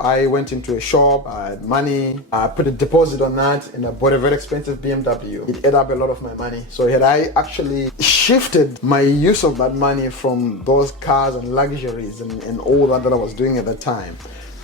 I went into a shop, I had money, I put a deposit on that, and I bought a very expensive BMW. It ate up a lot of my money. So had I actually shifted my use of that money from those cars and luxuries and all that I was doing at that time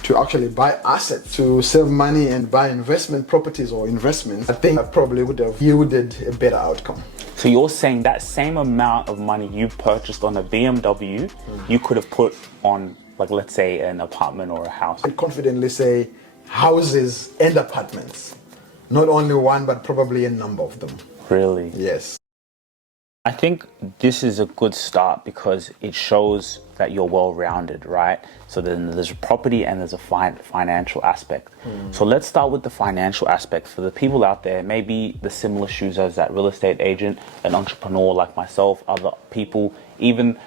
to actually buy assets, to save money and buy investment properties or investments, I think I probably would have yielded a better outcome. So you're saying that same amount of money you purchased on a BMW, you could have put on, like, let's say an apartment or a house? I confidently say houses and apartments. Not only one, but probably a number of them. Really? Yes. I think this is a good start because it shows that you're well-rounded, right? So then there's a property and there's a financial aspect. So let's start with the financial aspect. For the people out there, maybe the similar shoes as that real estate agent, an entrepreneur like myself, other people, even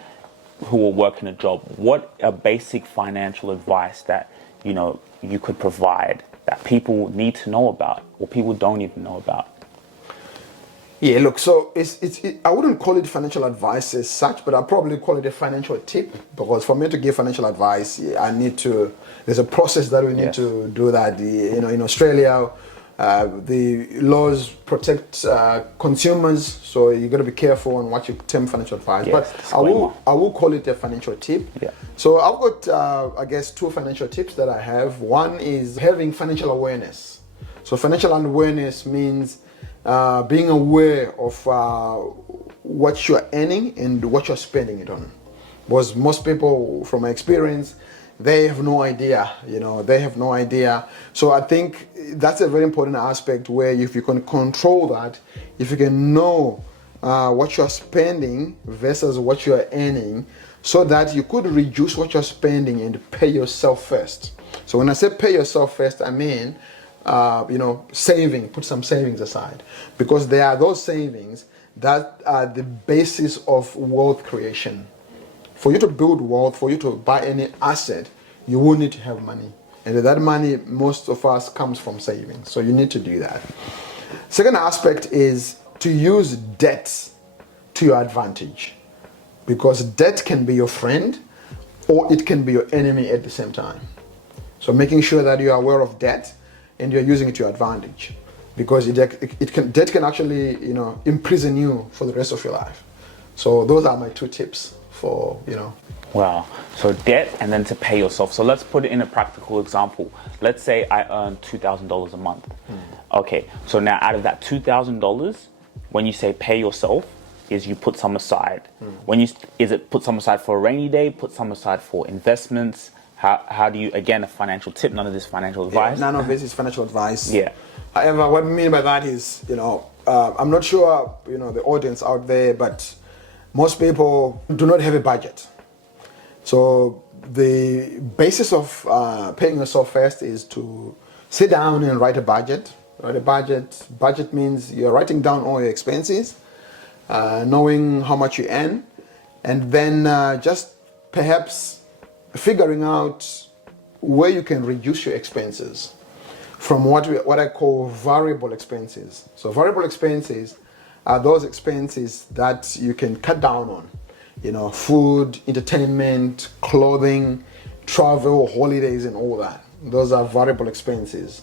who are working a job, what are basic financial advice that, you know, you could provide that people need to know about or people don't even know about? Yeah, look, so I wouldn't call it financial advice as such, but I'll probably call it a financial tip, because for me to give financial advice, there's a process that we need to do that. You know, in Australia, the laws protect consumers, so you got to be careful on what you term financial advice. Yes, but I will call it a financial tip. Yeah. So I've got, I guess, two financial tips that I have. One is having financial awareness. So financial awareness means being aware of what you're earning and what you're spending it on. Because most people, from my experience, they have no idea, they have no idea. So I think that's a very important aspect where if you can control that, if you can know what you're spending versus what you're earning, so that you could reduce what you're spending and pay yourself first. So when I say pay yourself first, I mean, put some savings aside, because there are those savings that are the basis of wealth creation. For you to build wealth, for you to buy any asset, you will need to have money. And that money, most of us, comes from savings. So you need to do that. Second aspect is to use debt to your advantage, because debt can be your friend or it can be your enemy at the same time. So making sure that you are aware of debt and you're using it to your advantage, because debt can actually, imprison you for the rest of your life. So those are my two tips for, Wow. So debt and then to pay yourself. So let's put it in a practical example. Let's say I earn $2,000 a month. Okay. So now out of that $2,000, when you say pay yourself, is you put some aside. Is it put some aside for a rainy day, put some aside for investments? How do you, again, a financial tip, none of this financial advice? None of this is financial advice. Yeah. However, what I mean by that is, I'm not sure, the audience out there, but most people do not have a budget. So the basis of paying yourself first is to sit down and write a budget. Write a budget. Budget means you're writing down all your expenses, knowing how much you earn, and then just perhaps figuring out where you can reduce your expenses from what I call variable expenses. So variable expenses are those expenses that you can cut down on, food, entertainment, clothing, travel, holidays, and all that. Those are variable expenses.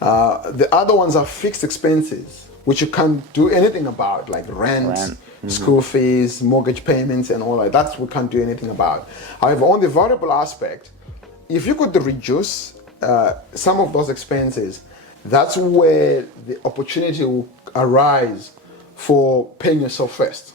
The other ones are fixed expenses, which you can't do anything about, like rent. School fees, mortgage payments, and all that. That's we can't do anything about. However, on the variable aspect, if you could reduce some of those expenses, that's where the opportunity will arise for paying yourself first.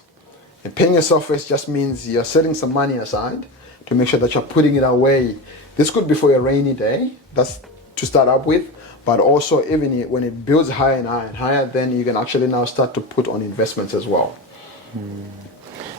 And paying yourself first just means you're setting some money aside to make sure that you're putting it away. This could be for a rainy day. That's to start up with. But also, even when it builds higher and higher and higher, then you can actually now start to put on investments as well.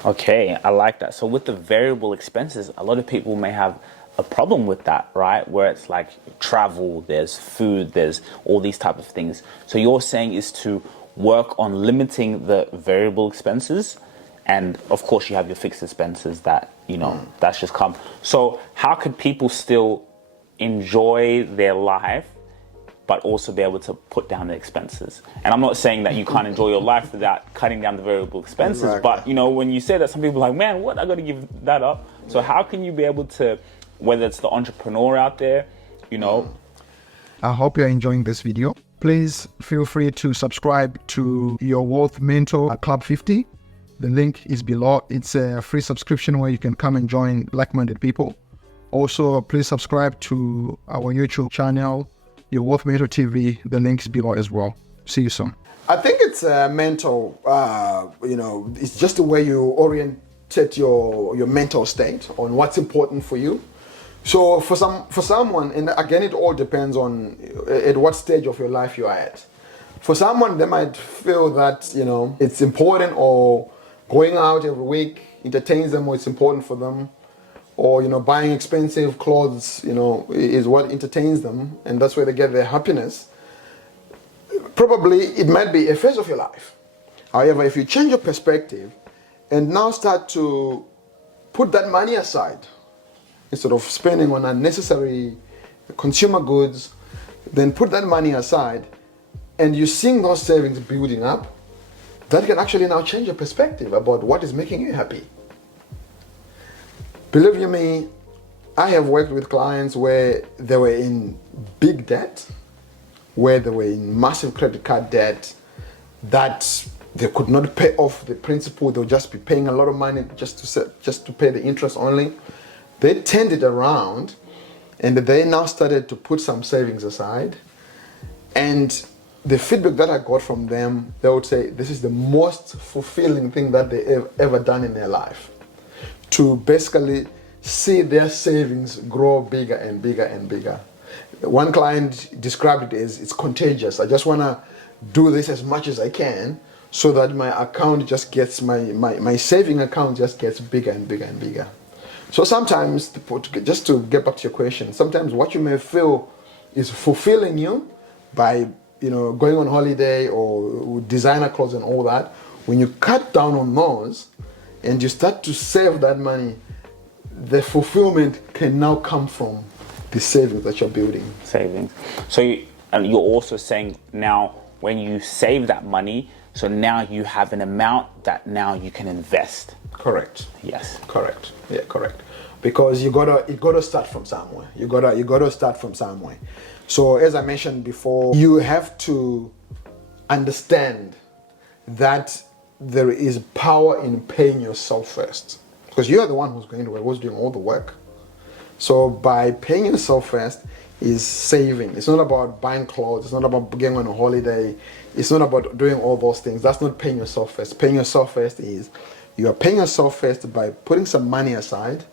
Okay, I like that. So with the variable expenses, a lot of people may have a problem with that, right? Where it's like travel, there's food, there's all these type of things. So you're saying is to work on limiting the variable expenses, and of course you have your fixed expenses that, that's just come. So how could people still enjoy their life but also be able to put down the expenses? And I'm not saying that you can't enjoy your life without cutting down the variable expenses, exactly. But when you say that, some people are like, man, what, I got to give that up. So how can you be able to, whether it's the entrepreneur out there, you know. I hope you're enjoying this video. Please feel free to subscribe to your Wealth Mentor Club 50. The link is below. It's a free subscription where you can come and join like-minded people. Also, please subscribe to our YouTube channel, your Wealth Mentor TV. The link is below as well. See you soon. I think it's mental, it's just the way you orientate your mental state on what's important for you. So for someone, and again, it all depends on at what stage of your life you are at. For someone, they might feel that, it's important, or going out every week entertains them, or it's important for them, or, buying expensive clothes, is what entertains them, and that's where they get their happiness. Probably it might be a phase of your life. However, if you change your perspective and now start to put that money aside, instead of spending on unnecessary consumer goods, then put that money aside, and you're seeing those savings building up, that can actually now change your perspective about what is making you happy. Believe you me, I have worked with clients where they were in big debt, where they were in massive credit card debt, that they could not pay off the principal. They'll just be paying a lot of money just to pay the interest only. They turned it around, and they now started to put some savings aside. And the feedback that I got from them, they would say this is the most fulfilling thing that they have ever done in their life. To basically see their savings grow bigger and bigger and bigger. One client described it as, it's contagious. I just want to do this as much as I can so that my account just gets, my saving account just gets bigger and bigger and bigger. So sometimes, just to get back to your question, sometimes what you may feel is fulfilling you by, going on holiday or designer clothes and all that, when you cut down on those and you start to save that money, the fulfillment can now come from the savings that you're building. Savings. So and you're also saying now, when you save that money, so now you have an amount that now you can invest. Correct. Yes. Correct. Yeah, correct. Because you gotta start from somewhere. You gotta start from somewhere. So as I mentioned before, you have to understand that there is power in paying yourself first, because you are the one who's doing all the work. So by paying yourself first is saving. It's not about buying clothes. It's not about going on a holiday. It's not about doing all those things. That's not paying yourself first. Paying yourself first is you are paying yourself first by putting some money aside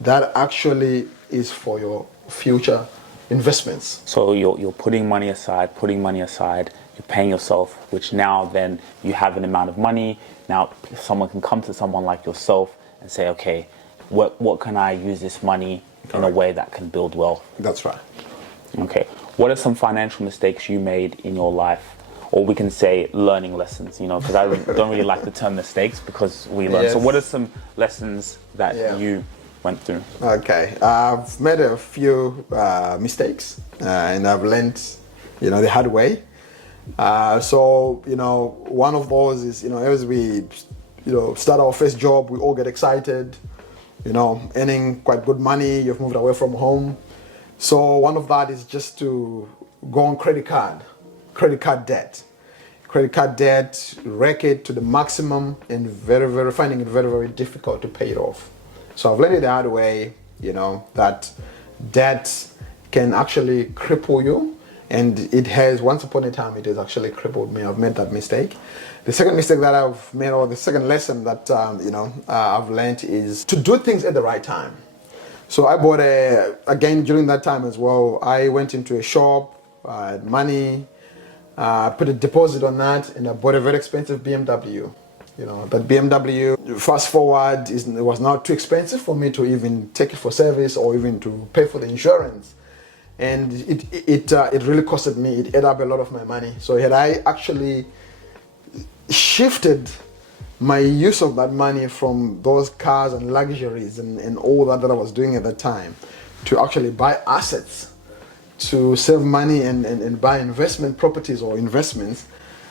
that actually is for your future investments. So you're putting money aside, you're paying yourself, which now then you have an amount of money. Now someone can come to someone like yourself and say, okay, what can I use this money in a way that can build wealth? That's right. Okay. What are some financial mistakes you made in your life? Or we can say learning lessons, because I don't really like the term mistakes, because we learn. Yes. So what are some lessons that you went through? Okay. I've made a few mistakes, and I've learned, the hard way. So, one of those is, as we, start our first job, we all get excited, earning quite good money, you've moved away from home. So one of that is just to go on credit card debt. Credit card debt, wreck it to the maximum, and finding it very, very difficult to pay it off. So I've learned it the hard way, that debt can actually cripple you. And it has, once upon a time, it has actually crippled me. I've made that mistake. The second mistake that I've made, or the second lesson that, I've learned, is to do things at the right time. So I bought again, during that time as well, I went into a shop, I had money, put a deposit on that, and I bought a very expensive BMW. That BMW, fast forward, it was now too expensive for me to even take it for service or even to pay for the insurance. And it really costed me, it ate up a lot of my money. So had I actually shifted my use of that money from those cars and luxuries and all that I was doing at that time to actually buy assets, to save money and buy investment properties or investments,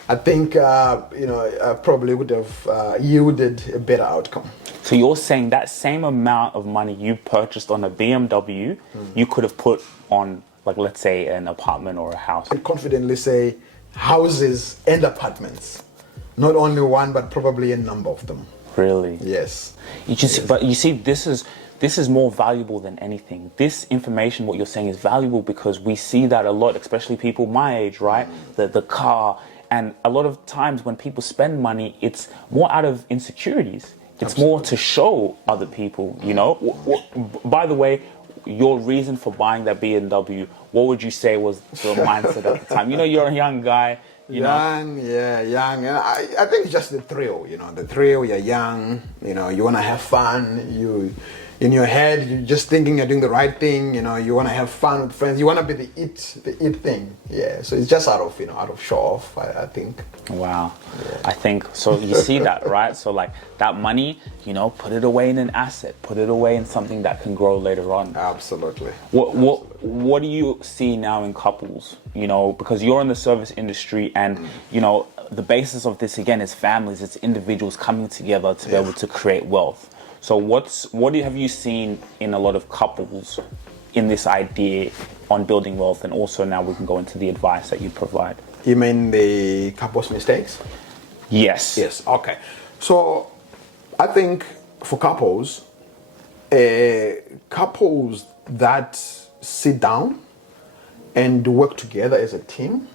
I think I probably would have yielded a better outcome. So you're saying that same amount of money you purchased on a BMW, you could have put on Like, let's say an apartment or a house. I can confidently say houses and apartments. Not only one, but probably a number of them. Really? Yes. But you see, this is more valuable than anything. This information, what you're saying, is valuable because we see that a lot, especially people my age, right? The car, and a lot of times when people spend money, it's more out of insecurities. It's more to show other people, you know. By the way, your reason for buying that BMW, what would you say was the mindset at the time? You know, you're a young guy. Young. And I think it's just the thrill, you know, you're young, you know, you want to have fun, in your head, you're just thinking you're doing the right thing, you know, you want to have fun with friends, you want to be the it thing. Yeah, so it's just out of show off, I think. Wow. Yeah. I think, so you see that, right? So like that money, you know, put it away in an asset, put it away in something that can grow later on. Absolutely. What do you see now in couples, you know, because you're in the service industry and, you know, the basis of this again is families, it's individuals coming together to be able to create wealth. So what have you seen in a lot of couples in this idea on building wealth, and also now we can go into the advice that you provide? You mean the couples mistakes? Yes. Yes, okay. So I think for couples that sit down and work together as a team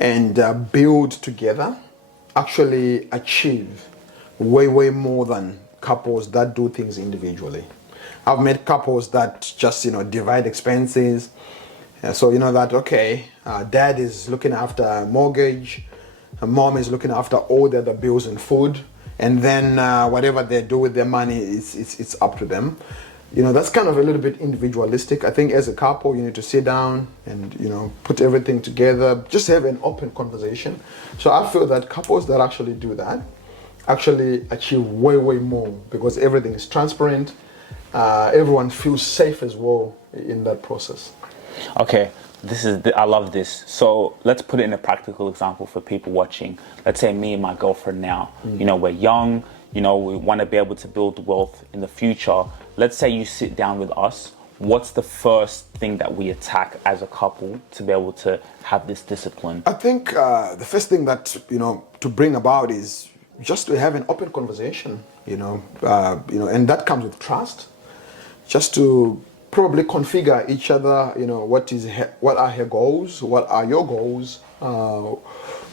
and build together actually achieve way more than couples that do things individually. I've met couples that just, you know, divide expenses. So you know that, okay, dad is looking after mortgage, mom is looking after all the other bills and food, and then whatever they do with their money, it's up to them. You know, that's kind of a little bit individualistic. I think as a couple, you need to sit down and, you know, put everything together, just have an open conversation. So I feel that couples that actually do that actually achieve way more because everything is transparent. Everyone feels safe as well in that process. Okay, I love this. So let's put it in a practical example for people watching. Let's say me and my girlfriend now, you know, we're young, you know, we want to be able to build wealth in the future. Let's say you sit down with us. What's the first thing that we attack as a couple to be able to have this discipline? I think the first thing that, you know, to bring about is just to have an open conversation, you know, and that comes with trust. Just to probably configure each other, you know, what are her goals, what are your goals,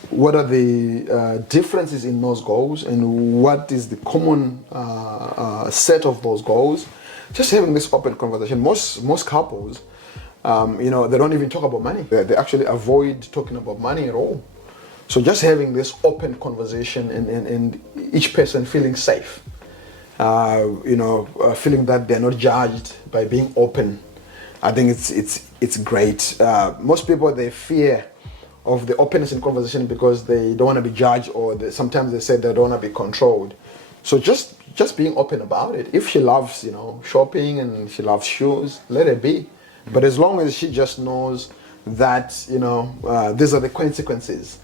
what are the differences in those goals, and what is the common set of those goals. Just having this open conversation. Most couples, you know, they don't even talk about money. They actually avoid talking about money at all. So just having this open conversation and each person feeling safe, you know, feeling that they're not judged by being open. I think it's great. Most people, they fear of the openness in conversation because they don't want to be judged, or sometimes they say they don't want to be controlled. So just being open about it. If she loves, you know, shopping and she loves shoes, let it be. But as long as she just knows that, you know, these are the consequences.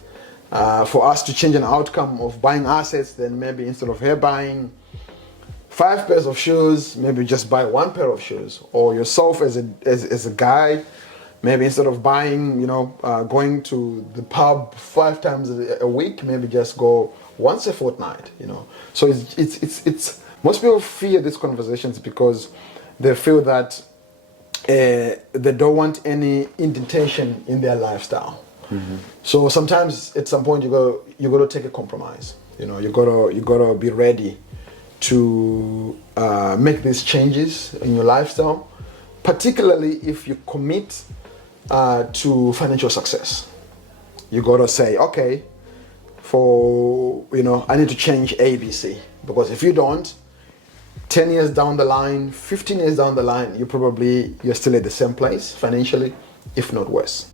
For us to change an outcome of buying assets, then maybe instead of her buying 5 pairs of shoes, maybe just buy 1 pair of shoes. Or yourself as a guy, maybe instead of buying, you know, going to the pub 5 times a week, maybe just go once a fortnight, you know. So it's most people fear these conversations because they feel that they don't want any indentation in their lifestyle. Mm-hmm. So sometimes at some point you got to take a compromise. You know, you gotta be ready to make these changes in your lifestyle, particularly if you commit to financial success. You gotta say, okay, I need to change ABC, because if you don't, 10 years down the line, 15 years down the line, you're still at the same place financially, if not worse.